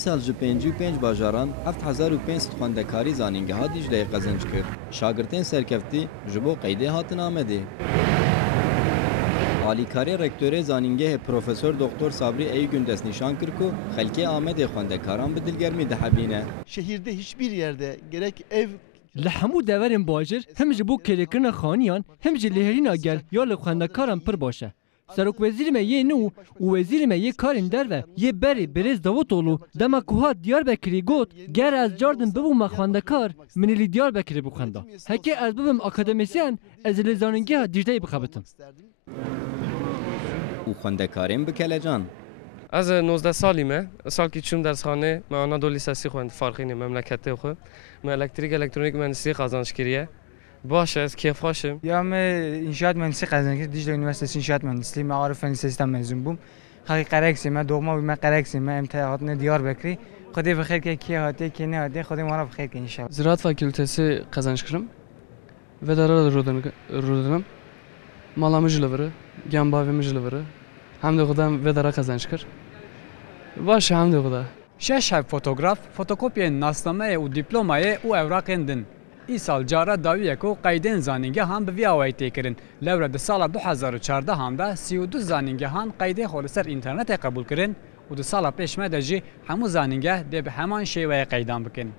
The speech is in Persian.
دیسال ji 55 bajaran 7500 xwendekarî zanîngeha Dîcleyê qezenc kir. Şagirtên serkeftî ji bo qeydê hatin Amedê. Alîkarê rektörê zanîngehê Profesör Doktor Sabri Eygün destnîşan kir ku xelkê Amedê xwendekaran bi dilgermî dihebîne. Şehirde hiçbir yerde gerek ev li hemû deverên bajir hem ji bo kêrkirina xaniyan hem ji lêherîna gel ya li xwendekaran pir baş e. Serokwezîrê me yê nû û wezîrê me yê karên derve yê berê Birêz Davutoglu dema ku hat Diyarbekirê got ger ez cardim bibûme xwendekar min ê lî Diyarbekirê bixwenda. Heke ez bibim akademisyen ez ê lê zanîngeha Dîcleyê bixebitim. û xwendekarên bikelecan. از 19 سالی مه سال که چوم درسخانه من آنادolu لیسانسی خوند فارغینه مملکتی خو من الکتریک mühendisliği kazançkiriye باشه از کیف خوشم یا من inşaat mühendisliği kazandım. Dicle Üniversitesi İnşaat Mühendisliği Maarif Fen Lisesi'nden mezun bum. Xalqi Qaraksi me doğma ve me Qaraksi me imtihanatını Diyarbakır'ı. Xudi bixir ki ki hati ki ne hati xudi mara bixir ki inşallah. Ziraat Fakültesi kazançkırım. Ve dara rudanım. Malamı jilvırı, gambavimi jilvırı. Hem de xudam ve dara kazançkır. باشه هم دوغدا شش هف فوتوگراف فوتوکوپی ناسنامه و دیپلمای او اوراقین دن ای سال جارا داویه کو قیدن زانینگه هم به ویاوی تکرین لوره د سال 2014 هم ده 32 زانینگه هان قیده خالصر اینترنت قبول کرن و د سال پیش مدجی همو زانینگه ده به همان شیوه قیدان بکن